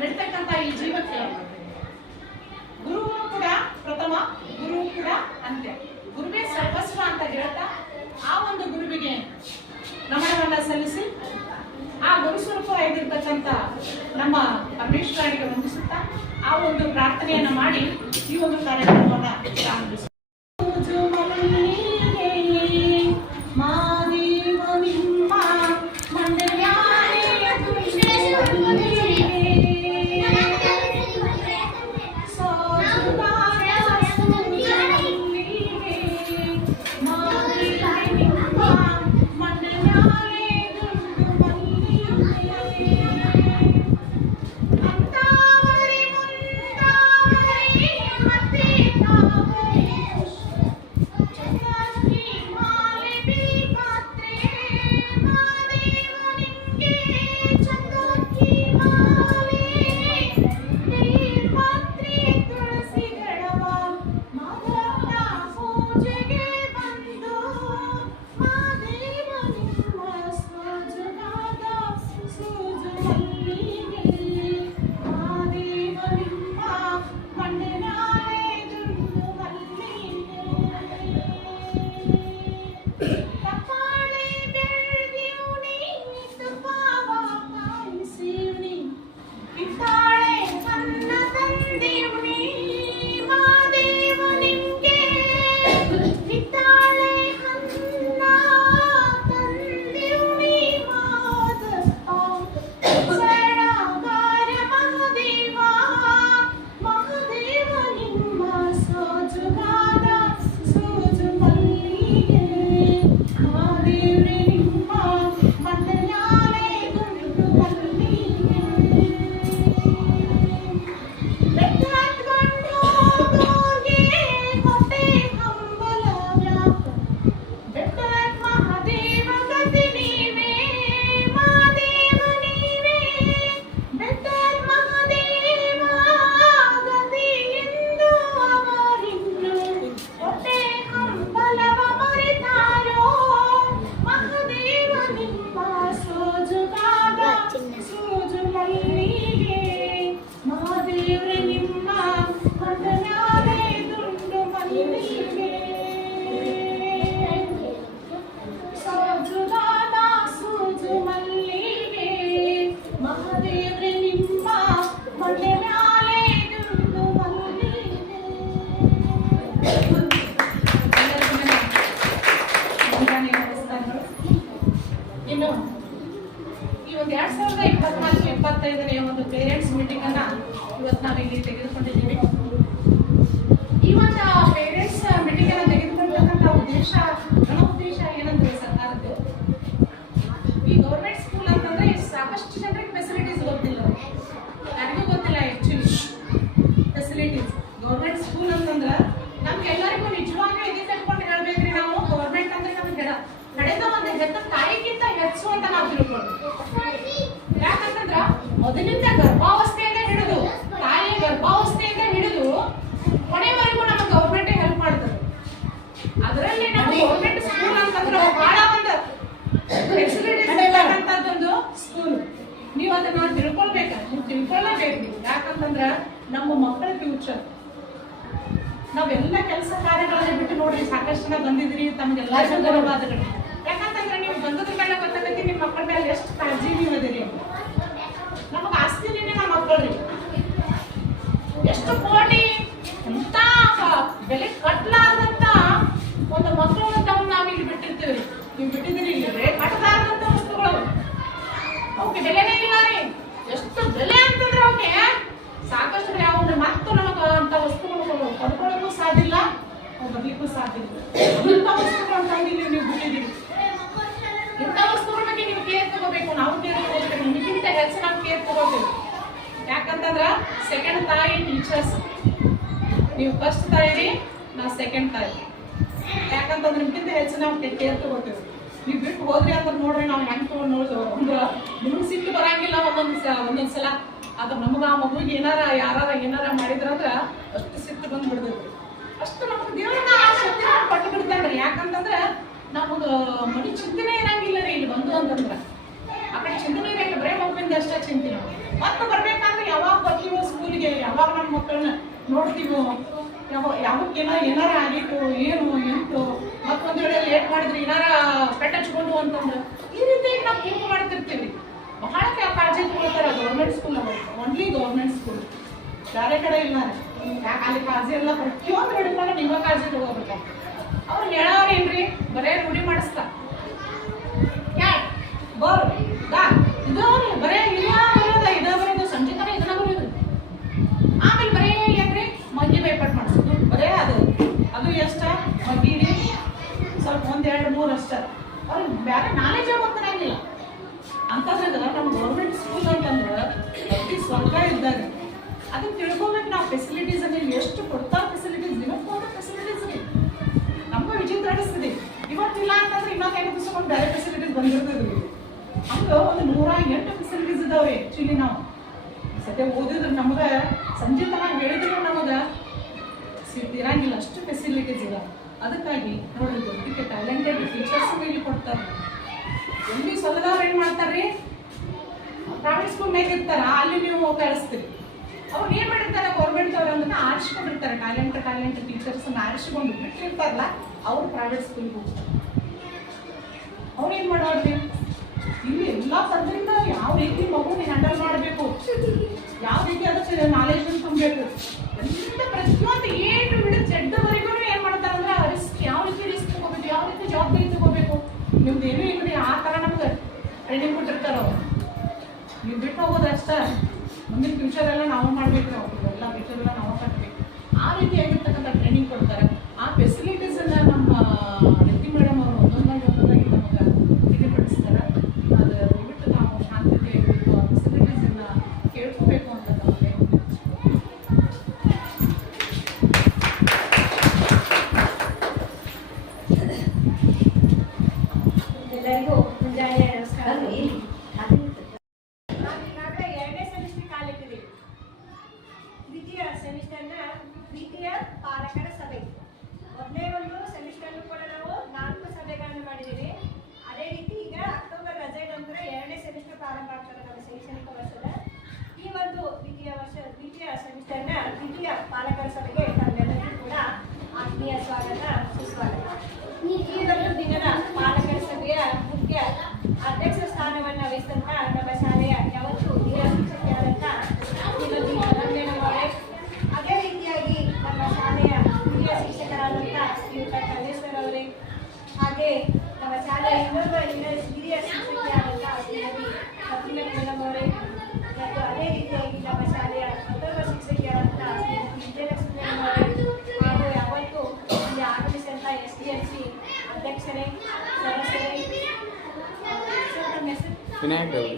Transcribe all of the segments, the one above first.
ನಡ್ತಕ್ಕಂಥ ಈ ಜೀವಕ್ಕೆ ಗುರುವು ಕೂಡ ಪ್ರಥಮ ಗುರು ಕೂಡ ಅಂತ್ಯ. ಗುರುವೇ ಸರ್ವಸ್ವ ಅಂತ ಹೇಳ್ತಾ ಆ ಒಂದು ಗುರುವಿಗೆ ನಮನವನ್ನ ಸಲ್ಲಿಸಿ ಆ ಗುರು ಸ್ವರೂಪ ಆಗಿರ್ತಕ್ಕಂಥ ನಮ್ಮ ಪರಮೇಶ್ವರನಿಗೆ ವಂದಿಸುತ್ತಾ ಆ ಒಂದು ಪ್ರಾರ್ಥನೆಯನ್ನ ಮಾಡಿ ಈ ಒಂದು ಕಾರ್ಯಕ್ರಮವನ್ನ ಪ್ರಾರಂಭಿಸುತ್ತಾ ಇರ್ತಕ್ಕಂಥದ್ದೊಂದು ಸ್ಕೂಲ್ ನೀವು ಅದನ್ನ ತಿಳ್ಕೊಳ್ಬೇಕ? ನೀವು ತಿಳ್ಕೊಳ್ಳೇಬೇಕು ನೀವು. ಯಾಕಂತಂದ್ರ ನಮ್ಮ ಮಕ್ಕಳ ಫ್ಯೂಚರ್ ನಾವೆಲ್ಲ ಕೆಲಸ ಕಾರ್ಯಗಳನ್ನ ಬಿಟ್ಟು ನೋಡ್ರಿ ಸಾಕಷ್ಟು ಜನ ಬಂದಿದ್ರಿ ತಮಗೆಲ್ಲ ಧನ್ಯವಾದಗಳು. ಯಾಕಂತಂದ್ರೆ ನೀವು ಬಂದದ ಮೇಲೆ ಗೊತ್ತಾಗತ್ತೆ ನಿಮ್ಮ ಮಕ್ಕಳ ಮೇಲೆ ಎಷ್ಟು ಕಾಳಜಿ ನೀವು ಅದಿರಿ ನಮಗ ಆಸ್ತಿನೇ ನಮ್ಮ ಮಕ್ಕಳ್ರಿ. ಎಷ್ಟು ಕೋಟಿ ಎಂತ ಬೆಲೆ ಕಟ್ಲಾರ್ದಂತ ಒಂದು ಮಕ್ಕಳನ್ನ ತಗೊಂಡು ನಾವು ಇಲ್ಲಿ ಬಿಟ್ಟಿರ್ತೀವಿ. ನೀವು ಬಿಟ್ಟಿದ್ದೀರಿ ಇಲ್ಲಿ ಅವಕ್ಕೆ ಬೆಲೆನೇ ಇಲ್ಲ ರೀ. ಎಷ್ಟು ಬೆಲೆ ಅಂತಂದ್ರೆ ಅವಕ್ಕೆ ಸಾಕಷ್ಟು ಬೆಲೆ. ಅವ್ನ ಮತ್ತು ನಮಗೆ ಅಂತ ವಸ್ತುಗಳು ಕೊಂಡ್ಕೊಳ್ಳೋಕ್ಕೂ ಸಾಧ್ಯ ಇಲ್ಲ ಬರ್ಲಿಕ್ಕೂ ಸಾಧ್ಯ ಇಲ್ಲ. ಇಂಥ ವಸ್ತುಗಳು ತಂದು ನೀವು ನೀವು ಬಿಟ್ಟಿದ್ದೀರಿ. ಇಂಥ ವಸ್ತುಗಳ ಬಗ್ಗೆ ನೀವು ಕೇರ್ ತಗೋಬೇಕು. ನಾವು ಕೇರ್ ತಗೋಬೇಕು. ನಿಮಗಿಂತ ಹೆಚ್ಚು ನಾವು ಕೇರ್ ತಗೋಬೇಕು. ಯಾಕಂತಂದ್ರೆ ಸೆಕೆಂಡ್ ತಾಯಿ ಟೀಚರ್ಸ್ ನೀವು ಫಸ್ಟ್ ತಾಯಿ ನಾ ಸೆಕೆಂಡ್ ತಾಯಿ. ಯಾಕಂತಂದ್ರೆ ನಿಮ್ಗಿಂತ ಹೆಚ್ಚು ನಾವು ಕೇರ್ ತಗೋತೀವಿ. ನೀವು ಬಿಟ್ಟು ಹೋದ್ರಿ ಅಂತ ನೋಡ್ರಿ, ನಾವು ಹೆಂಗ್ ತಗೊಂಡ್ ನೋಡ್ತೀವಿ ಒಂದು ನಿಮ್ಗೆ ಸಿಟ್ಟು ಬರಂಗಿಲ್ಲ ಒಂದೊಂದ್ ಸ ಒಂದೊಂದ್ ಸಲ ಅದ ನಮಗ ಆ ಮಗುಗೆ ಏನಾರ, ಯಾರಾರ ಏನಾರ ಮಾಡಿದ್ರಂದ್ರ ಅಷ್ಟು ಸಿಟ್ಟು ಬಂದು ಬಿಡ್ತೈತಿ ಅಷ್ಟು ನಮ್ಗೆ ದೇವ್ರನ್ನ ಆ ಶಕ್ತಿ ಪಟ್ಟು ಬಿಡ್ತಾನ್ರಿ ಯಾಕಂತಂದ್ರ ನಮಗ ಮನಿ ಚಿಂತೆನೇ ಇರಂಗಿಲ್ಲ ರೀ ಇಲ್ಲಿ ಬಂದು ಅಂತಂದ್ರ. ಆ ಕಡೆ ಚಿಂತೆನೇ ಇರಂಗಿಲ್ಲ, ಬರೇ ಮಗುವಿಂದ ಅಷ್ಟೇ ಚಿಂತೆ. ನಾವು ಮತ್ತೆ ಬರ್ಬೇಕಾದ್ರೆ ಯಾವಾಗ ಯಾವಾಗ ನಮ್ಮ ಮಕ್ಕಳನ್ನ ನೋಡ್ತೀವೋ, ಯಾವ ಯಾವಕ್ಕೇನ ಏನಾರ ಆಗಿತ್ತು, ಏನು, ಎಂತು, ಮತ್ತೊಂದು ವೇಳೆ ಲೇಟ್ ಮಾಡಿದ್ರೆ ಏನಾರ ಪೆಟ್ಟ ಹಚ್ಕೊಂಡು ಅಂತಂದ್ರೆ, ಈ ರೀತಿ ನಾವು ಹಿಂಗೆ ಮಾಡ್ತಿರ್ತೀವಿ. Government school only government school ಬೇರೆ ಕಡೆ ಇಲ್ಲ. ಅಲ್ಲಿ ಕಾಳಜಿ ಎಲ್ಲ ಪ್ರತಿಯೊಂದು ಹಿಡ್ಕೊಂಡು ನಿಮ್ಮ ಕಾಳಜಿ ತಗೋಬೇಕು. ಅವ್ರು ಹೇಳೋರೇನ್ರಿ ಬರೇ ರೂಢಿ ಮಾಡಿಸ್ತಾ. ಯಾಕ್? ಬರ್, ದಾ, ಇದು ಬರೇ ಇಲ್ಲ ಬರೋದ ಇದ ಬರೋದು ಸಂಜೆ ತನ ಇದನ್ನ ಬರೋದು ಆಮೇಲೆ ಬರೇ ಏನ್ರಿ? ಮಗ್ಗಿ ಬೇಪಟ್ ಮಾಡಿಸೋದು. ಬರೇ ಅದು. ಅದು ಎಷ್ಟ? ಮಗ್ಗಿಗೆ ಸ್ವಲ್ಪ ಒಂದೆರಡು ಮೂರು ಅಷ್ಟ. ಅವ್ರಿಗೆ ಬೇರೆ ನಾಲೆಜ್ ಗೊತ್ತಾಗಿಲ್ಲ ಅಂತಂದಾಗ ನಮ್ಮ ಗೌರ್ಮೆಂಟ್ ಸ್ಕೂಲ್ ಅಂತಂದ್ರೆ ಈ ಸ್ವರ್ಗ ಇದ್ದಾಗ ಅದನ್ನ ತಿಳ್ಕೊಬೇಕು ನಾವು ಫೆಸಿಲಿಟೀಸ್ ಅಲ್ಲಿ ಎಷ್ಟು ಕೊಡ್ತಾ ಫೆಸಿಲಿಟೀಸ್ ಇವತ್ತು ಒಂದು ಫೆಸಿಲಿಟೀಸ್ ರೀ ನಮಗೂ ವಿಚಿತ್ರ ಇವತ್ತು ಇವತ್ತಿಲ್ಲ ಅಂತಂದ್ರೆ ಇನ್ನೊಂದು ಐದು ದಿವಸ ಒಂದು ಬೇರೆ ಫೆಸಿಲಿಟೀಸ್ ಬಂದಿರ್ತದೆ ಹಂಗೆ ಒಂದು ನೂರ ಎಂಟು ಫೆಸಿಲಿಟೀಸ್ ಇದಾವೆ ಆ್ಯಕ್ಚುಲಿ ನಾವು ಸದ್ಯ ಓದಿದ್ರೆ ನಮ್ಗೆ, ಸಂಜೆ ತನಕ ಹೇಳಿದ್ರು ನಮಗೆ. ಸಿಟ್ಟಿರಂಗಿಲ್ಲ ಅಷ್ಟು ಫೆಸಿಲಿಟೀಸ್ ಇದೆ ಅದಕ್ಕಾಗಿ ನೋಡಿದ್ರು ದೊಡ್ಡಕ್ಕೆ ಟ್ಯಾಲೆಂಟೆಡ್ ಟೀಚರ್ಸ್ ಇಲ್ಲಿ ಕೊಡ್ತಾರೆ. ಎಲ್ಲಿ ಸೊಲ್ಲದವ್ರು ಏನ್ ಮಾಡ್ತಾರ್ರಿ? ಪ್ರೈವೇಟ್ ಸ್ಕೂಲ್ ಇರ್ತಾರ, ಅಲ್ಲಿ ನೀವು ಕಳಿಸ್ತೀರಿ. ಅವ್ರು ಏನು ಮಾಡಿರ್ತಾರೆ ಗೌರ್ಮೆಂಟ್ ಅವ್ರು ಅದನ್ನ ಆರಿಸ್ಕೊಂಡಿರ್ತಾರೆ ಟ್ಯಾಲೆಂಟ್ ಟ್ಯಾಲೆಂಟ್ ಟೀಚರ್ಸ್ ಆರಿಸ್ಕೊಂಡು ಬಿಟ್ಟಿರ್ತಾರಲ್ಲ ಅವ್ರು ಪ್ರೈವೇಟ್ ಸ್ಕೂಲ್ಗೆ ಹೋಗ್ತಾರೆ. ಅವ್ರು ಏನು ಇಲ್ಲಿ ಎಲ್ಲಾ ತಂದ್ರಿಂದ ಯಾವ ರೀತಿ ಮಗುನ ಹ್ಯಾಂಡಲ್ ಮಾಡಬೇಕು? ಯಾವ ರೀತಿ ಅದಕ್ಕೆ ನಾಲೆಜ್ ತುಂಬಬೇಕು? ಎಲ್ಲ ಪ್ರತಿಯೊಂದು ಏನು ಬಿಡ ಜಡ್ಡವರೆಗೂ ಏನು ಮಾಡ್ತಾರೆ ಅಂದ್ರೆ ರಿಸ್ಕ್ ಯಾವ ರೀತಿ ರಿಸ್ಕ್ ತಗೋಬೇಕು, ಯಾವ ರೀತಿ ಜವಾಬ್ದಾರಿ ತಗೋಬೇಕು? ನಿಮ್ದು ಏನೂ ಇಲ್ರಿ, ಆ ಟ್ರೈನಿಂಗ್ ಕೊಟ್ಟಿರ್ತಾರ? ಅವ್ರು ನೀವು ಬಿಟ್ಟು ಹೋಗೋದು ಅಷ್ಟೇ. ಮುಂದಿನ ಫ್ಯೂಚರ್ ಎಲ್ಲ ನಾವು ಮಾಡ್ಬೇಕು. ನಾವು ಎಲ್ಲ ಫ್ಯೂಚರ್ ಎಲ್ಲ ನಾವು ಕಟ್ಬೇಕು ಆ ರೀತಿಯಾಗಿರ್ತಕ್ಕಂಥ ಟ್ರೈನಿಂಗ್ ಕೊಡ್ತಾರೆ ಆ ಫೆಸಿಲಿಟೀಸ್ ಅನ್ನ ನಮ್ಮ ರೆಡ್ಡಿ ಮೇಡಮ್ ಅವರು ಒಂದೊಂದಾಗಿ ಒಂದೊಂದಾಗಿ ನಮಗೆ ತಿಳಿಪಡಿಸ್ತಾರೆ ಅದು ದಯವಿಟ್ಟು ನಾವು ಶಾಂತತೆಯಾಗಿರ್ಬೇಕು ಆ ಫೆಸಿಲಿಟೀಸ್ ಅನ್ನ ಕೇಳ್ಕೋಬೇಕು ಅಂತ ನಮಗೆ ಎಲ್ಲರಿಗೂ ಮುಂಜಾನೆ ನಮಸ್ಕಾರ ನಾವೀಗಾಗಲೇ ಎರಡನೇ ಸೆಮಿಸ್ಟರ್ ಕಾಲಿಟ್ಟಿದ್ದೀವಿ ದ್ವಿತೀಯ ಸೆಮಿಸ್ಟರ್ನ ದ್ವಿತೀಯ ಸಭೆ. ಮೊದಲನೇ ಒಂದು ಸೆಮಿಸ್ಟರ್ನು ಕೂಡ ನಾವು ನಾಲ್ಕು ಸಭೆಗಳನ್ನು ಮಾಡಿದ್ದೀವಿ. ಅದೇ ರೀತಿ ಈಗ ಅಕ್ಟೋಬರ್ ರಜೆ ನಂತರ ಎರಡನೇ ಸೆಮಿಸ್ಟರ್ ಪ್ರಾರಂಭ ಆಗ್ತದೆ ನಮ್ಮ ಶೈಕ್ಷಣಿಕ ವರ್ಷದ. ಈ ಒಂದು ದ್ವಿತೀಯ ವರ್ಷ, ದ್ವಿತೀಯ ಸೆಮಿಸ್ಟರ್ನ ದ್ವಿತೀಯ ಪಾಲಕರ ಸಭೆಗೆ ತಮ್ಮೆಲ್ಲರಿಗೂ ಕೂಡ ಆತ್ಮೀಯ ಸ್ವಾಗತ, ಸುಸ್ವಾಗತ ಈ ಒಂದು ದಿನದ ಪಾಲಕರ ಸಭೆಯ ಮುಖ್ಯ ಅಧ್ಯಕ್ಷ ಸ್ಥಾನವನ್ನ ವಹಿಸಿದಂತ ನಮ್ಮ ಶಾಲೆಯ ಯಾವತ್ತು ಹಿರಿಯ ಶಿಕ್ಷಕಿಯಾದಂತ ಶ್ರೀಮತಿ ರಂಗಣ್ಣನವರೇ ಅದೇ ರೀತಿಯಾಗಿ ನಮ್ಮ ಶಾಲೆಯ ಹಿರಿಯ ಶಿಕ್ಷಕರಾದಂತ ಶ್ರೀಯುತ ಕಲ್ಲೇಶ್ವರ್ ಅವರೇ ಹಾಗೆ ನಮ್ಮ ಶಾಲೆಯ ಇನ್ನೊಬ್ಬ ಹಿರಿಯ ಹಿರಿಯ ಶಿಕ್ಷಕಿಯಾದಂತ ಶ್ರೀಮತಿ ಕಪಿಲ ಮೇಡಮ್ ಅವರೇ. ಮತ್ತು ಅದೇ ರೀತಿಯಾಗಿ ನಮ್ಮ ಶಾಲೆಯ ಮತ್ತೊಬ್ಬ ಶಿಕ್ಷಕಿ ಶ್ರೀಮತಿ ವಿಜಯಲಕ್ಷ್ಮಿ ಅವರೇ. ಹಾಗೂ ಯಾವತ್ತು ಇಲ್ಲಿ ಆಗಮಿಸಿದಂತ ಎಸ್ ಡಿ ಎಂ ಸಿ ಅಧ್ಯಕ್ಷರೇ ಸದಸ್ಯರೇ? ವಿನಾಯಕ್ ಗೌರಿ.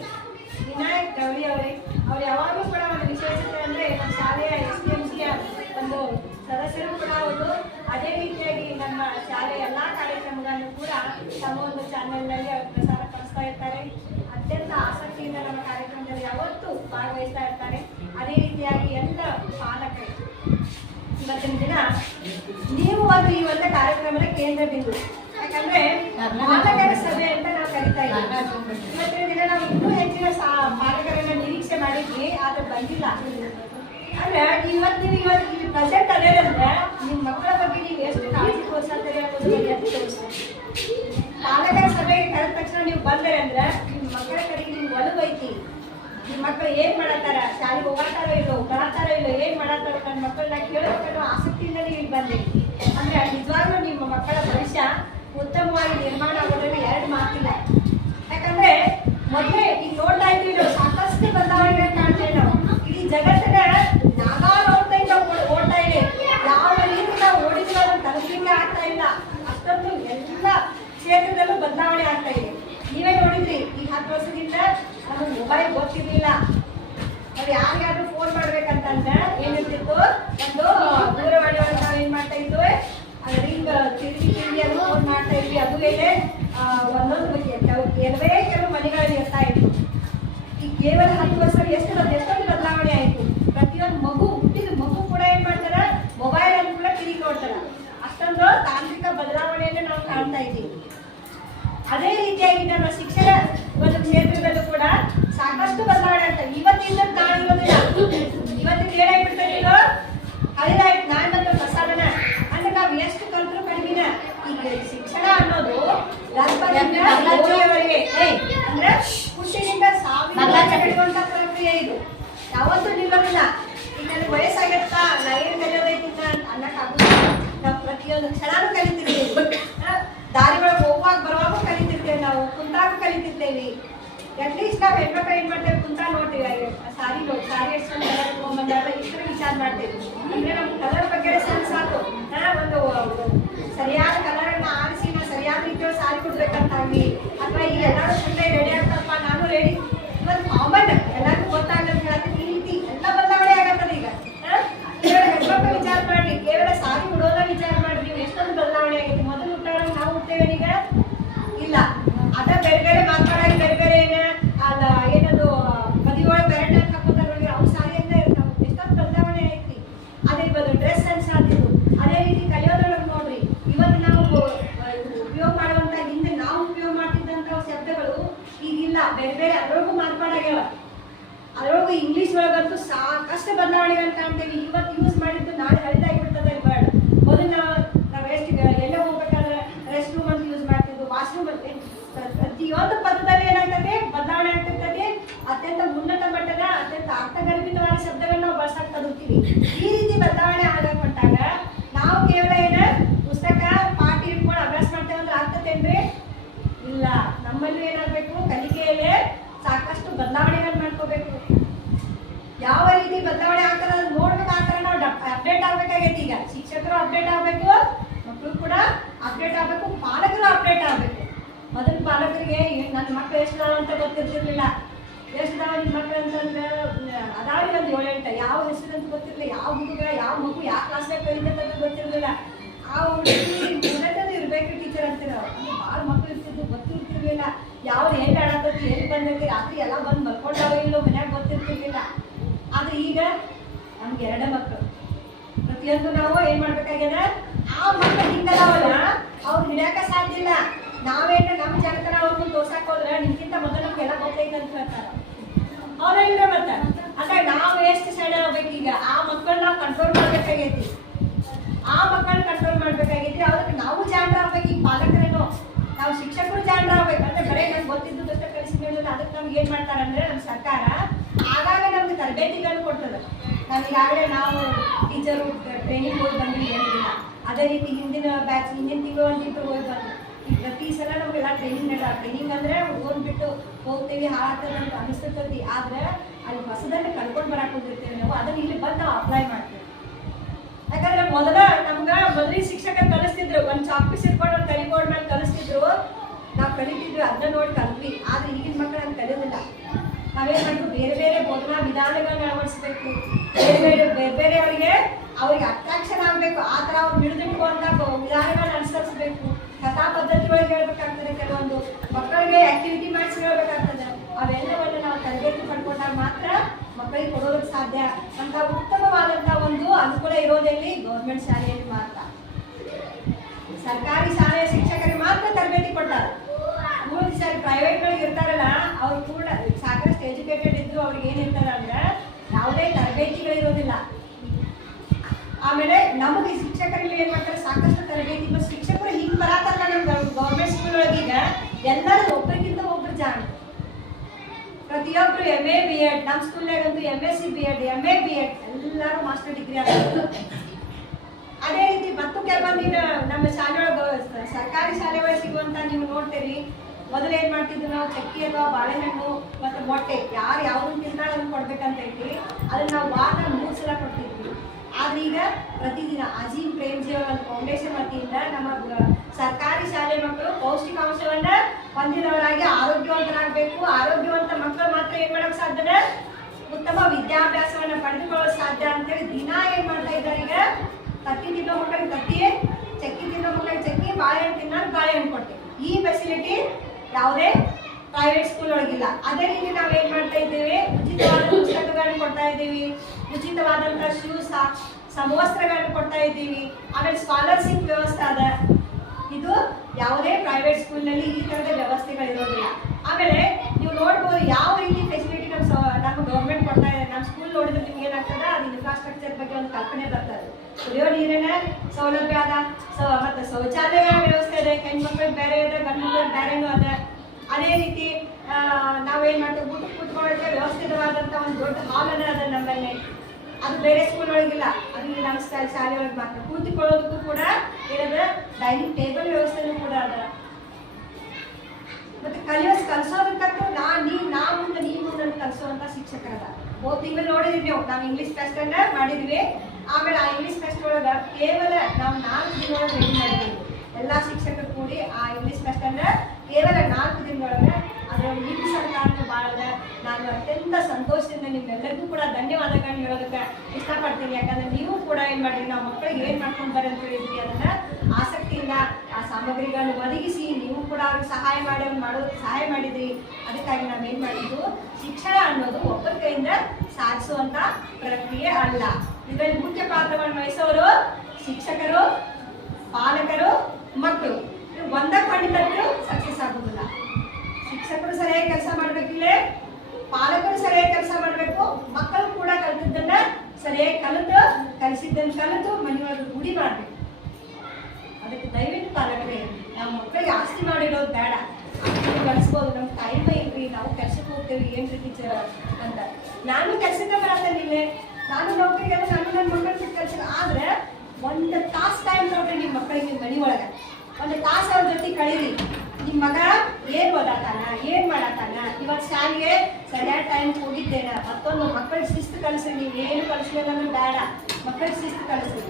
ವಿನಾಯಕ್ ಗೌರಿ ಅವರೇ. ಅವ್ರು ಯಾವಾಗಲೂ ಕೂಡ ಒಂದು ವಿಶೇಷತೆ ಅಂದರೆ ನಮ್ಮ ಶಾಲೆಯ ಎಸ್ ಡಿ ಎಂ ಸಿಯ ಒಂದು ಸದಸ್ಯರು ಕೂಡ ಹೌದು ಅದೇ ರೀತಿಯಾಗಿ ನಮ್ಮ ಶಾಲೆ ಎಲ್ಲ ಕಾರ್ಯಕ್ರಮಗಳನ್ನು ಕೂಡ ತಮ್ಮ ಒಂದು ಚಾನೆಲ್ನಲ್ಲಿ ಅವರು ಪ್ರಸಾರ ಪಡಿಸ್ತಾ ಇರ್ತಾರೆ. ಅತ್ಯಂತ ಆಸಕ್ತಿಯಿಂದ ನಮ್ಮ ಕಾರ್ಯಕ್ರಮದಲ್ಲಿ ಯಾವತ್ತೂ ಭಾಗವಹಿಸ್ತಾ ಇರ್ತಾರೆ. ಅದೇ ರೀತಿಯಾಗಿ ಎಲ್ಲ ಪಾಲಕರು. ಇವತ್ತಿನ ದಿನ ನೀವು ಒಂದು ಈ ಒಂದು ಕಾರ್ಯಕ್ರಮದ ಕೇಂದ್ರ ಬಿಂದು. ಯಾಕಂದ್ರೆ ಪಾಲಕರ ಸಭೆ ಅಂತ ನಾವು ಕರಿತಾ ಇದ್ದೀವಿ. ಇವತ್ತಿನ ದಿನ ನಾವು ಇನ್ನೂ ಹೆಚ್ಚಿನ ಸಾ- ಪಾಲಕರನ್ನ ನಿರೀಕ್ಷೆ ಮಾಡಿದ್ವಿ, ಆದ್ರೆ ಬಂದಿಲ್ಲ. ಅಂದ್ರೆ ಇವತ್ತಿನ ಇವತ್ತು ಇಲ್ಲಿ ನಿಮ್ಮ ಮಕ್ಕಳ ಬಗ್ಗೆ ನೀವು ಎಷ್ಟು ಕಾಳಜಿ ಸಭೆಗೆ ತಕ್ಷಣ ನೀವು ಬಂದರೆ ನಿಮ್ಮ ಮಕ್ಕಳ ಒಲವೈತಿ ನಿಮ್ಮ ಮಕ್ಕಳು ಏನು ಮಾಡತ್ತಾರ? ಶಾಲೆಗೆ ಇಲ್ಲೋ ಇಲ್ಲೋ ಏನು ಆಸಕ್ತಿಯಿಂದ ನೀವು ಇಲ್ಲಿ ನಿಜವಾಗ್ಲೂ ನಿಮ್ಮ ಮಕ್ಕಳ ಉತ್ತಮವಾಗಿ ನಿರ್ಮಾಣ ಆಗೋದ್ರಲ್ಲಿ ಎರಡು ಮಾತಿಲ್ಲ. ಯಾಕಂದ್ರೆ ಮೊದಲೇ ಈಗ ನೋಡ್ತಾ ಇದ್ದೀವಿ ನಾವು, ಸಾಕಷ್ಟು ಬದಲಾವಣೆಗಳು ಕಾಣ್ತೇವೆ ನಾವು ಇಡೀ ಜಗತ್ತಿನ ನಾನಾ ನೋಡ್ತಾ ಇಲ್ಲ ಓಡ್ತಾ ಇದೆ ಯಾವ ರೀತಿ ನಾವು ಓಡಿದ್ರೆ ಅದನ್ನು ತಲುಪಲಿಕ್ಕೆ ಆಗ್ತಾ ಇಲ್ಲ ಅಷ್ಟೊಂದು ಎಲ್ಲ ಕ್ಷೇತ್ರದಲ್ಲೂ ಬದಲಾವಣೆ ಆಗ್ತಾ ಇದೆ. ನೀವೇ ನೋಡಿದ್ರಿ, ಈ ಹತ್ತು ವರ್ಷದಿಂದ ನಮಗೆ ಮೊಬೈಲ್ ಗೊತ್ತಿರ್ಲಿಲ್ಲ ನಾವು ಯಾರಿಗಾದ್ರೂ ಫೋನ್ ಮಾಡ್ಬೇಕಂತಂದ್ರೆ ಏನಿರ್ತಿತ್ತು ಒಂದು ದೂರವಾಣಿ ಒಳಗೆ ನಾವು ಏನ್ ಮಾಡ್ತಾ ಇದ್ವಿ? ರಿಂಗ್ ತಿರುಗಿ ತಿರುಗಿ ಅದು ಫೋನ್ ಮಾಡ್ತಾ ಇದ್ವಿ. ಅದು ಮೇಲೆ ಒಂದೊಂದು ಬಗ್ಗೆ ಕೆಲವು- ಕೆಲವೇ ಕೆಲವು ಮನೆಗಳಲ್ಲಿ ಇರ್ತಾ ಇತ್ತು. ಈ ಕೇವಲ ಹತ್ತು ವರ್ಷ ಎಷ್ಟು ಎಷ್ಟೊಂದು ಬದಲಾವಣೆ ಆಯ್ತು? ಪ್ರತಿಯೊಂದು ಮಗು, ಹುಟ್ಟಿದ ಮಗು ಕೂಡ ಏನ್ ಮಾಡ್ತಾರ? ಮೊಬೈಲ್ ಅನ್ನು ಕೂಡ ತಿರುಗಿ ನೋಡ್ತಾರ. ಅಷ್ಟೊಂದು ತಾಂತ್ರಿಕ ಬದಲಾವಣೆಯನ್ನು ನಾವು ಕಾಣ್ತಾ ಇದ್ದೀವಿ. ಅದೇ ರೀತಿಯಾಗಿ ನಮ್ಮ ಶಿಕ್ಷಣ ಒಂದು ಕ್ಷೇತ್ರದಲ್ಲೂ ಕೂಡ ಸಾಕಷ್ಟು ಬದಲಾವಣೆ ಆಗ್ತದೆ ಇವತ್ತಿಂದ ನಾಳೆ ಇರೋದಿಲ್ಲ ಇವತ್ತಿನ ಏನಾಗ್ಬಿಡ್ತದೆ ಈಗ ಗರ್ಭದಿಂದ ಮಗ್ಲಾಚು. ಗೋರಿಯವರೆಗೆ. ಏಯ್. ಅಂದ್ರೆ ಹುಟ್ಟಿನಿಂದ ಸಾವಿನ ಮಗ್ಲಾಚು. ನಡೆಯುವಂತ ಪ್ರಕ್ರಿಯೆ ಇದು ಯಾವತ್ತೂ ನಿಲ್ಲೋದಿಲ್ಲ ಈಗ ನನಗೆ ವಯಸ್ಸಾಗತ್ತಾ ನಾ ಏನ್ ಕಲಿಯೋದೈತಿ ಅನ್ನಕ್ಕಾಗುದಿಲ್ಲ ನಾವು ಪ್ರತಿಯೊಂದು ಕ್ಷಣನೂ ಕಲಿತಿರ್ತೀವಿ ಆ, ದಾರಿ ಒಳಗೆ ಹೋಗುವಾಗ ಬರುವಾಗ ಕಲಿತಿರ್ತೇವೆ ನಾವು ಕುಂತಾಗ ಕಲಿತಿರ್ತೇವೆ ಅಟ್ಲೀಸ್ಟ್ ನಾವು ಹೆಣ್ಮಕ್ಳು ಏನ್ ಮಾಡ್ತೇವೆ ಕುಂತ ನೋಡ್ತೀವಿ ಅಯ್ಯೋ, ನೋಡಿ ಸಾರಿ ಎಷ್ಟು ಕಲರ್ ವಿಚಾರ ಮಾಡ್ತೇವೆ. ಅಂದ್ರೆ ಕಲರ್ ಬಗ್ಗೆ ಸೆನ್ಸ್ ಸಾಕು. ಒಂದು ಸರಿಯಾದ ಕಲರ್ ಅನ್ನ ಆರಿಸಿ ಸರಿಯಾದ ರೀತಿಯಲ್ಲಿ ಸಾರಿ ಕೊಡ್ಬೇಕಂತಾಗ್ಲಿ ಅಥವಾ ಈ ಎಲ್ಲರೂ ರೆಡಿ ಆಗ್ತಪ್ಪ ನಾನು ರೆಡಿ ಇವತ್ತು ಕಾಮನ್ ಎಲ್ಲರಿಗೂ ಗೊತ್ತಾಗಲ್ಲ ಹೇಳ್ತೀನಿ ಈ ರೀತಿ ಎಲ್ಲ ಬದಲಾವಣೆ ಆಗತ್ತದ ಈಗ ಆ? ಕೇವಲ ಹೆಣ್ಮಕ್ಳು ವಿಚಾರ ಮಾಡ್ರಿ ಕೇವಲ ಸಾರಿ ಉಡೋದ ವಿಚಾರ ಮಾಡ್ರಿ ನೀವು ಎಷ್ಟೊಂದು ಬದಲಾವಣೆ ಆಗೈತಿ ಮೊದಲು ಹುಟ್ಟಾಗ ನಾವು ಹುಟ್ಟೇವೆ ಈಗ ಇಲ್ಲ ಅದ ಬೇರೆ ಬೇರೆ ಮಾತಾಡಾಗಿ ಬೇರೆ ಬೇರೆ ಏನ ಅಲ್ಲ ಏನದು ಮದುವೆ ಒಳಗೆ ಬೇರೆ ಹಾಕೋತಾರ ನೋಡಿ ಅವ್ರು ಸಾರಿಯಿಂದ ಇರ್ತಾವ ಎಷ್ಟೊಂದು ಬದಲಾವಣೆ ಐತಿ ಅದೇ ಬದು ಡ್ರೆಸ್ ಸೆನ್ಸ್ ಆದಿದ್ದು ಅದೇ ರೀತಿ ಕಲಿಯೋದ್ರೊಳಗೆ ನೋಡ್ರಿ ಇವತ್ತು ನಾವು ಆ, ಇದು ಉಪಯೋಗ ಮಾಡುವಂತ ಹಿಂದೆ ನಾವು ಉಪಯೋಗ ಮಾಡ್ತಿದ್ದಂತ ಶಬ್ದಗಳು ಈಗಿಲ್ಲ ಬೇರೆ ಬೇರೆ ಅದರೊಳಗೂ ಮಾರ್ಪಾಡಾಗ್ಯಾವ ಅದರೊಳಗೂ ಇಂಗ್ಲಿಷ್ ಒಳಗಂತೂ ಸಾಕಷ್ಟು ಬದಲಾವಣೆಗಳನ್ನ ಕಾಣ್ತೇವೆ ಇವತ್ತು ಯೂಸ್ ಮಾಡಿದ್ದು ನಾಳೆ ಹರಿದಾಗಿಬಿಡ್ತದೆ ಬೇಡ ಮೊದಲು ನಾವು ನಾವು ಎಷ್ಟು ಎಲ್ಲೇ ಹೋಗ್ಬೇಕಾದ್ರೆ ರೆಸ್ಟ್ ರೂಮ್ ಅಂತ ಯೂಸ್ ಮಾಡ್ತಿದ್ವು ವಾಶ್ರೂಮ್ ಅಂತ ಪ್ರತಿಯೊಂದು ಪದದಲ್ಲಿ ಏನಾಗ್ತದೆ ಬದಲಾವಣೆ ಆಗ್ತಿರ್ತದೆ ಅತ್ಯಂತ ಉನ್ನತ ಮಟ್ಟದ ಅತ್ಯಂತ ಅರ್ಥಗರ್ಭಿತವಾದ ಶಬ್ದಗಳನ್ನ ನಾವು ಬಳಸಕ್ ತಗೋತೀವಿ ಈ ರೀತಿ ಬದಲಾವಣೆ ಆಗಕ್ ಹೊಂಟಾಗ ನಾವು ಕೇವಲ ಏನ ಪುಸ್ತಕ ಪಾಠ ಇಟ್ಕೊಂಡು ಅಭ್ಯಾಸ ಮಾಡ್ತೇವೆ ಅಂದ್ರೆ ಆಗ್ತದೇನ್ರಿ ಇಲ್ಲ ನಮ್ಮಲ್ಲೂ ಏನಾಗಬೇಕು ಕಲಿಕೆಯಲ್ಲೇ ಸಾಕಷ್ಟು ಬದಲಾವಣೆಗಳನ್ನ ಮಾಡ್ಕೋಬೇಕು ಯಾವ ರೀತಿ ಬದಲಾವಣೆ ಆಗ್ತಾರೆ ಅದನ್ನ ನೋಡ್ಬೇಕು ಆ ಥರ ನಾವು ಅಪ್ಡೇಟ್ ಆಗ್ಬೇಕಾಗೈತಿ ಈಗ ಶಿಕ್ಷಕರು ಅಪ್ಡೇಟ್ ಆಗ್ಬೇಕು ಮಕ್ಕಳು ಕೂಡ ಅಪ್ಡೇಟ್ ಆಗ್ಬೇಕು ಪಾಲಕರು ಅಪ್ಡೇಟ್ ಆಗ್ಬೇಕು ಮೊದಲು ಪಾಲಕರಿಗೆ ಏ- ನನ್ನ ಮಕ್ಕಳು ಎಷ್ಟು ಅದಾವ ಅಂತ ಗೊತ್ತಿರ್ತಿರ್ಲಿಲ್ಲ ಎಷ್ಟು ಅದಾವ ನಿಮ್ಮ ಮಕ್ಕಳು ಅಂತಂದ್ರೆ ಅದಾವಿ ಒಂದು ಏಳೆಂಟು ಯಾವ ಹೆಸರು ಅಂತ ಗೊತ್ತಿರಲಿಲ್ಲ ಯಾವ ಹುಡುಗ ಯಾವ ಮಗು ಯಾವ ಕ್ಲಾಸ್ನಾಗ ಕಲಿತೈತೆ ಅಂತ ಗೊತ್ತಿರಲಿಲ್ಲ ಉನ್ನತದ ಇರ್ಬೇಕು ಟೀಚರ್ ಅಂತೀರ? ಭಾಳ ಮಕ್ಳು ಇರ್ತಿದ್ವು ಗೊತ್ತಿರ್ತಿರ್ಲಿಲ್ಲ. ಯಾವ ಎಲ್ಲಿ ಆಡತ್ತೈತಿ ಏನು ಬಂದೈತಿ ರಾತ್ರಿ ಎಲ್ಲ ಬಂದು ಮಲ್ಕೊಂಡಾವ ಇಲ್ಲೋ ಮನ್ಯಾಗ ಗೊತ್ತಿರ್ತಿರ್ಲಿಲ್ಲ. ಆದ್ರೆ ಈಗ ನಮ್ಗೆ ಎರಡೇ ಮಕ್ಕಳು ಪ್ರತಿಯೊಂದು ನಾವು ಏನ್ ಮಾಡ್ಬೇಕಾಗ್ಯದ? ಆ ಮಕ್ಕಳು ಹಿಂಗದಾವಲ್ಲ ಅವ್ರು ಹಿಡಿಯಾಕ ಸಾಧ್ಯ ಇಲ್ಲ. ನಾವೇನ ನಮ್ಮ ಜನತನ ಅವ್ರನ್ನ ತೋರ್ಸಕ್ ಹೋದ್ರೆ ಮೊದಲು ನಮ್ಗೆಲ್ಲ ಗೊತ್ತೈತೆ ಅಂತ ಹೇಳ್ತಾರ. ಹೌದಾ ಇವ್ರ ಮತ್ತ ಅಂದ್ರೆ ನಾವು ಎಷ್ಟು ಸೈಡ್ ಆಗ್ಬೇಕು ಈಗ ಆ ಮಕ್ಕಳನ್ನ ನಾವು ಕಂಟ್ರೋಲ್ ಮಾಡ್ಬೇಕಾಗೈತಿ. ಆ ಮಕ್ಕಳನ್ನ ಕಂಟ್ರೋಲ್ ಮಾಡ್ಬೇಕಾಗಿದ್ರೆ ಅದಕ್ಕೆ ನಾವು ಜಾಣರ ಆಗ್ಬೇಕು ಈಗ ಪಾಲಕರೇನು. ನಾವು ಶಿಕ್ಷಕರು ಜಾಣರ ಆಗ್ಬೇಕು. ಅಂದ್ರೆ ಬರೀ ನಮ್ಗೆ ಗೊತ್ತಿದ್ದು ಅಷ್ಟೇ ಕಲಿಸಿದ್ರೆ ಅದಕ್ಕೆ ನಮ್ಗೆ ಏನ್ ಮಾಡ್ತಾರೆ ಅಂದ್ರೆ ನಮ್ಮ ಸರ್ಕಾರ ಆಗಾಗ ನಮ್ಗೆ ತರಬೇತಿಗಳು ಕೊಡ್ತದೆ. ನಾವು ಈಗಾಗಲೇ ನಾವು ಟೀಚರು ಟ್ರೈನಿಂಗ್ ಹೋಗಿ ಬಂದ್ವಿ ಏನಿಲ್ಲ ಅದೇ ರೀತಿ ಹಿಂದಿನ ಬ್ಯಾಚ್ ಹಿಂದಿನ ತಿಂಗಳು ಒಂದು ತಿಂಗಳು ಹೋಗಿ ಬಂದು ಈಗ ಪ್ರತಿ ಸಲ ನಮಗೆಲ್ಲ ಟ್ರೈನಿಂಗ್ ನಡ ಟ್ರೈನಿಂಗ್ ಅಂದ್ರೆ ಓದ್ಬಿಟ್ಟು ಹೋಗ್ತೀವಿ ಹಾಳಾಗ್ತದೆ ಅಂತ ಅನಿಸ್ತೈತಿ ಆದ್ರೆ ಅಲ್ಲಿ ಹೊಸದನ್ನು ಕಲ್ಕೊಂಡು ಬರಕ್ ಹೋಗಿರ್ತೀವಿ ನಾವು. ಅದನ್ನ ಇಲ್ಲಿ ಬಂದು ಅಪ್ಲೈ ಮಾಡ್ತೀವಿ. ಯಾಕಂದ್ರೆ ಮೊದಲ ನಮ್ಗ ಮೊದಲಿನ ಶಿಕ್ಷಕರು ಕಲಿಸ್ತಿದ್ರು. ಒಂದ್ ಚಾಕ್ಪೀಸ್ ಇಟ್ಕೊಂಡು ಒಂದು ಕರಿ ಬೋರ್ಡ್ ಮೇಲೆ ಕಲಿಸ್ತಿದ್ರು. ನಾವು ಕಲಿತಿದ್ವಿ ಅದನ್ನ ನೋಡಿ ಕಲ್ತ್ವಿ ಆದ್ರೆ ಈಗಿನ ಮಕ್ಕಳು ಹಂಗೆ ಕಲಿಯೋದಿಲ್ಲ. ನಾವೇನ್ ಮಾಡ್ಬೇಕು? ಬೇರೆ ಬೇರೆ ಬೋಧನಾ ವಿಧಾನಗಳನ್ನ ಅಳವಡಿಸ್ಬೇಕು. ಬೇರೆ ಬೇರೆ ಬೇರೆ ಬೇರೆ ಅವರಿಗೆ ಅವ್ರಿಗೆ ಅಟ್ರಾಕ್ಷನ್ ಆಗ್ಬೇಕು. ಆ ತರ ಅವ್ರು ಹಿಡಿದಿಟ್ಕೊಂಡ ವಿಧಾನಗಳನ್ನ ಅನುಸರಿಸ್ಬೇಕು. ಕಥಾ ಪದ್ಧತಿ ಒಳಗೆ ಹೇಳ್ಬೇಕಾಗ್ತದೆ ಕೆಲವೊಂದು. ಮಕ್ಕಳಿಗೆ ಆಕ್ಟಿವಿಟಿ ಮಾಡಿಸಿ ಹೇಳ್ಬೇಕಾಗ್ತದೆ. ಅವೆಲ್ಲವನ್ನು ನಾವು ತರಬೇತಿ ಪಡ್ಕೊಂಡಾಗ ಮಾತ್ರ ಮಕ್ಕಳಿಗೆ ಕೊಡೋದಕ್ಕೆ ಸಾಧ್ಯ ಅಂತ ಉತ್ತಮವಾದಂತ ಒಂದು ಅನುಕೂಲ ಇರೋದಲ್ಲಿ ಗೌರ್ಮೆಂಟ್ ಶಾಲೆಯಲ್ಲಿ ಮಾತ್ರ. ಸರ್ಕಾರಿ ಶಾಲೆಯ ಶಿಕ್ಷಕರಿಗೆ ಮಾತ್ರ ತರಬೇತಿ ಕೊಡ್ತಾರೆ. ಮೂರು ಸರ್ ಪ್ರೈವೇಟ್ಗಳಿಗೆ ಇರ್ತಾರಲ್ಲ, ಅವ್ರು ಕೂಡ ಸಾಕಷ್ಟು ಎಜುಕೇಟೆಡ್ ಇದ್ರು ಅವ್ರಿಗೆ ಏನಿರ್ತಾರೆ ಅಂದ್ರೆ ಯಾವುದೇ ತರಬೇತಿಗಳಿರೋದಿಲ್ಲ ಆಮೇಲೆ ನಮಗೆ ಶಿಕ್ಷಕರಲ್ಲಿ ಏನು ಮಾಡ್ತಾರೆ, ಸಾಕಷ್ಟು ತರಬೇತಿ ಶಿಕ್ಷಕರು ಹಿಂಗೆ ಬರತ್ತಲ್ಲ ನಮ್ಗೆ ಗೌರ್ಮೆಂಟ್ ಸ್ಕೂಲ್ ಒಳಗೀಗ, ಎಲ್ಲರೂ ಒಬ್ಬರಿಗಿಂತ ಒಬ್ಬರು ಜಾಣ ಪ್ರತಿಯೊಬ್ರು ಎಂ ಎ ಬಿ ಎಡ್ ನಮ್ಮ ಸ್ಕೂಲ್ನಾಗಂತೂ M S C B Ed M A B Ed ಎಲ್ಲರೂ ಮಾಸ್ಟರ್ ಡಿಗ್ರಿ ಆಗ್ತಾರೆ ಅದೇ ರೀತಿ ಮತ್ತು ಕೆಲವೊಂದಿನ ನಮ್ಮ ಶಾಲೆಯೊಳಗೆ ಸರ್ಕಾರಿ ಶಾಲೆ ಒಳಗೆ ಸಿಗುವಂತ ನೀವು ನೋಡ್ತೀರಿ ಮೊದಲು ಏನು ಮಾಡ್ತಿದ್ವಿ ನಾವು ಚಕ್ಕಿ ಅಥವಾ ಬಾಳೆಹಣ್ಣು ಮತ್ತೆ ಮೊಟ್ಟೆ, ಯಾರು ಯಾವ್ದನ್ನ ತಿಂತಾಳ ಕೊಡ್ಬೇಕಂತ ಐತಿ ಅದನ್ನ ನಾವು ವಾರ ಮೂರು ಸಲ ಕೊಡ್ತಿದ್ವಿ. ಆದ್ರೆ ಈಗ ಪ್ರತಿದಿನ ಅಜೀಂ ಪ್ರೇಮ್ಜಿ ಅವರ ಫೌಂಡೇಶನ್ ವತಿಯಿಂದ ನಮ್ಮ ಸರ್ಕಾರಿ ಶಾಲೆ ಮಕ್ಕಳು ಪೌಷ್ಟಿಕಾಂಶವನ್ನ ಹೊಂದಿದವರಾಗಿ ಆರೋಗ್ಯವಂತರಾಗಬೇಕು. ಆರೋಗ್ಯವಂತ ಮಕ್ಕಳು ಮಾತ್ರ ಏನ್ ಮಾಡಕ್ ಸಾಧ್ಯನ ಉತ್ತಮ ವಿದ್ಯಾಭ್ಯಾಸವನ್ನ ಪಡೆದುಕೊಳ್ಳಲು ಸಾಧ್ಯ ಅಂತೇಳಿ ದಿನ ಏನ್ ಮಾಡ್ತಾ ಇದ್ದಾರೆ ಈಗ. ತತ್ತಿ ತಿನ್ನೋ ಮಕ್ಕಳಿಗೆ ತತ್ತಿ, ಚಕ್ಕಿ ತಿನ್ನೋ ಮಕ್ಕಳಿಗೆ ಚಕ್ಕಿ, ಬಾಳೆಹಣ್ಣು ತಿನ್ನೋದು ಬಾಳೆಹಣ್ಣು ಕೊಡ್ತೀವಿ ಈ ಫೆಸಿಲಿಟಿ ಯಾವುದೇ ಪ್ರೈವೇಟ್ ಸ್ಕೂಲ್ ಒಳಗಿಲ್ಲ. ಅದೇ ರೀತಿ ನಾವು ಏನ್ ಮಾಡ್ತಾ ಇದ್ದೇವೆ? ಉಚಿತವಾದ ಪುಸ್ತಕಗಳನ್ನು ಕೊಡ್ತಾ ಇದ್ದೀವಿ. ಉಚಿತವಾದಂತಹ ಶೂಸ್, ಸಮವಸ್ತ್ರಗಳನ್ನು ಕೊಡ್ತಾ ಇದ್ದೀವಿ. ಆಮೇಲೆ ಸ್ಕಾಲರ್ಶಿಪ್ ವ್ಯವಸ್ಥೆ ಅದ. ಇದು ಯಾವುದೇ ಪ್ರೈವೇಟ್ ಸ್ಕೂಲ್ನಲ್ಲಿ ಈ ತರದ ವ್ಯವಸ್ಥೆಗಳಿರೋದಿಲ್ಲ. ಆಮೇಲೆ ನೀವು ನೋಡ್ಬೋದು ಯಾವ ರೀತಿ ಫೆಸಿಲಿಟಿ ನಮ್ಮ ನಮ್ಮ ಗೌರ್ಮೆಂಟ್ ಕೊಡ್ತಾ ಇದೆ. ನಮ್ಮ ಸ್ಕೂಲ್ ನೋಡಿದ್ರೆ ನಿಮ್ಗೆ ಏನಾಗ್ತದೆ? ಅದು ಇನ್ಫ್ರಾಸ್ಟ್ರಕ್ಚರ್ ಬಗ್ಗೆ ಒಂದು ಕಲ್ಪನೆ ಬರ್ತದೆ. ಕುಡಿಯೋ ನೀರಿನ ಸೌಲಭ್ಯ ಅದ. ಮತ್ತು ಶೌಚಾಲಯ ವ್ಯವಸ್ಥೆ ಇದೆ. ಹೆಣ್ಮಕ್ಳಿಗೆ ಬೇರೆ ಇದೆ ಗಂಡು ಮಕ್ಕಳಿಗೆ ಬೇರೆನೂ ಅದ. ಅದೇ ರೀತಿ ನಾವು ನಾವೇನ್ ಮಾಡ್ತೀವಿ? ಕೂತ್ಕೊಳ್ಳೋಕೆ ವ್ಯವಸ್ಥಿತವಾದಂಥ ಒಂದು ದೊಡ್ಡ ಹಾಲ್ ಅದ ನಮ್ಮಲ್ಲಿ. ಅದು ಬೇರೆ ಸ್ಕೂಲ್ ಒಳಗಿಲ್ಲ ಅದು ನಮ್ಮ ಶಾಲೆ ಒಳಗೆ ಮಾತ್ರ. ಕೂತಿಕೊಳ್ಳೋದಕ್ಕೂ ಕೂಡ ಏನದ ಡೈನಿಂಗ್ ಟೇಬಲ್ ವ್ಯವಸ್ಥೆನೂ ಕೂಡ ಅದ. ಮತ್ತೆ ಕಲಿಯೋ ಕಲಿಸೋದಕ್ಕಂತೂ ನಾ ನೀ ನಾ ಮುಂದೆ, ನೀ ಮುಂದೆ ಕಲಿಸುವಂತ ಶಿಕ್ಷಕರದ. ಹೋದ ತಿಂಗಳು ನೋಡಿದ್ವಿ ನೀವು. ನಾವು ಇಂಗ್ಲಿಷ್ ಟೆಸ್ಟ್ ಅನ್ನ ಮಾಡಿದ್ವಿ. ಆಮೇಲೆ ಆ ಇಂಗ್ಲಿಷ್ ಟೆಸ್ಟ್ ಒಳಗ ಕೇವಲ ನಾವು ನಾಲ್ಕು ದಿನ ರೆಡಿ ಮಾಡಿದ್ವಿ. ಎಲ್ಲ ಶಿಕ್ಷಕರು ಕೂಡಿ ಆ ಇಂಗ್ಲಿಷ್ ಟೆಸ್ಟ್ ಅನ್ನ ಕೇವಲ ನಾಲ್ಕು ದಿನದೊಳಗೆ ಅದರ ನಿಮ್ಮ ಸರ್ಕಾರನ ಭಾಳ ನಾನು ಅತ್ಯಂತ ಸಂತೋಷದಿಂದ ನಿಮ್ಮೆಲ್ಲರಿಗೂ ಕೂಡ ಧನ್ಯವಾದಗಳನ್ನ ಹೇಳೋದಕ್ಕೆ ಇಷ್ಟಪಡ್ತೀನಿ. ಯಾಕಂದ್ರೆ ನೀವು ಕೂಡ ಏನು ಮಾಡಿರಿ ನಾವು ಮಕ್ಕಳಿಗೆ ಏನು ಮಾಡ್ಕೊಂಡು ಬರ್ರಿ ಅಂತ ಹೇಳಿದ್ರಿ ಅದನ್ನ ಆಸಕ್ತಿಯಿಂದ ಆ ಸಾಮಗ್ರಿಗಳನ್ನು ಒದಗಿಸಿ ನೀವು ಕೂಡ ಅವ್ರಿಗೆ ಸಹಾಯ ಮಾಡಿ ಮಾಡೋದಕ್ಕೆ ಸಹಾಯ ಮಾಡಿದ್ರಿ. ಅದಕ್ಕಾಗಿ ನಾವೇನು ಮಾಡಿದ್ದು? ಶಿಕ್ಷಣ ಅನ್ನೋದು ಒಬ್ಬರ ಕೈಯಿಂದ ಸಾಧಿಸುವಂಥ ಪ್ರಕ್ರಿಯೆ ಅಲ್ಲ. ಇದರಲ್ಲಿ ಮುಖ್ಯ ಪಾತ್ರವನ್ನು ವಹಿಸೋರು ಶಿಕ್ಷಕರು, ಪಾಲಕರು, ಮಕ್ಕಳು. ಇವ್ರು ಒಂದಕ್ಕೆ ಮಾಡಿದ್ದಟ್ಟು ಸಕ್ಸಸ್ ಆಗೋದಿಲ್ಲ. ಶಿಕ್ಷಕರು ಸರಿಯಾಗಿ ಕೆಲಸ ಮಾಡ್ಬೇಕಿಲ್ಲೇ ಪಾಲಕರು ಸರಿಯಾಗಿ ಕೆಲಸ ಮಾಡಬೇಕು, ಮಕ್ಕಳು ಕೂಡ ಕಲಿತಿದ್ದನ್ನ ಸರಿಯಾಗಿ ಕಲಿತು, ಕಲಿಸಿದ್ದನ್ನು ಕಲಿತು ಮನೆಯೊಳಗೆ ರೂಢಿ ಮಾಡಬೇಕು. ಅದಕ್ಕೆ ದಯವಿಟ್ಟು ಪಾಲಕರೇ ನಾವು ಮಕ್ಕಳಿಗೆ ಆಸ್ತಿ ಮಾಡಿರೋದು ಬೇಡ. ಕಲಿಸ್ಬೋದು ನಮ್ಗೆ ಟೈಮ್ ಇಲ್ರಿ, ನಾವು ಕೆಲ್ಸಕ್ಕೆ ಹೋಗ್ತೇವೆ, ಏನ್ರಿ ಟೀಚರ್ ಅಂತ. ನಾನು ಕೆಲ್ಸಕ್ಕೆ ಬರತ್ತೇನಿಲ್ಲ ನಾನು ನೌಕರಿಗೆಲ್ಲ ನಾನು ನನ್ನ ಮಕ್ಕಳಿಗೆ ಕೆಲಸ ಆದ್ರೆ ಒಂದು ತಾಸು ಟೈಮ್ ನೋಡ್ರಿ ನಿಮ್ಮ ಮಕ್ಕಳಿಗೆ ಮನೆ ಒಳಗೆ ಒಂದು ತಾಸು ಅವ್ರ ಜೊತೆ ಕಳೀರಿ. ನಿಮ್ಮ ಮಗ ಏನ್ ಓದಾತಾನ, ಏನ್ ಮಾಡತಾನ? ಇವಾಗ ಶಾಲೆಗೆ ಸರಿಯಾದ ಟೈಮ್ ಹೋಗಿದ್ದೇನ. ಮತ್ತೊಂದು ಮಕ್ಕಳ ಶಿಸ್ತು ಕಲಿಸಿ ನೀವು ಏನು ಕಲಿಸ್ಲಿಲ್ಲ ಬೇಡ. ಮಕ್ಕಳ ಶಿಸ್ತು ಕಲಿಸಿ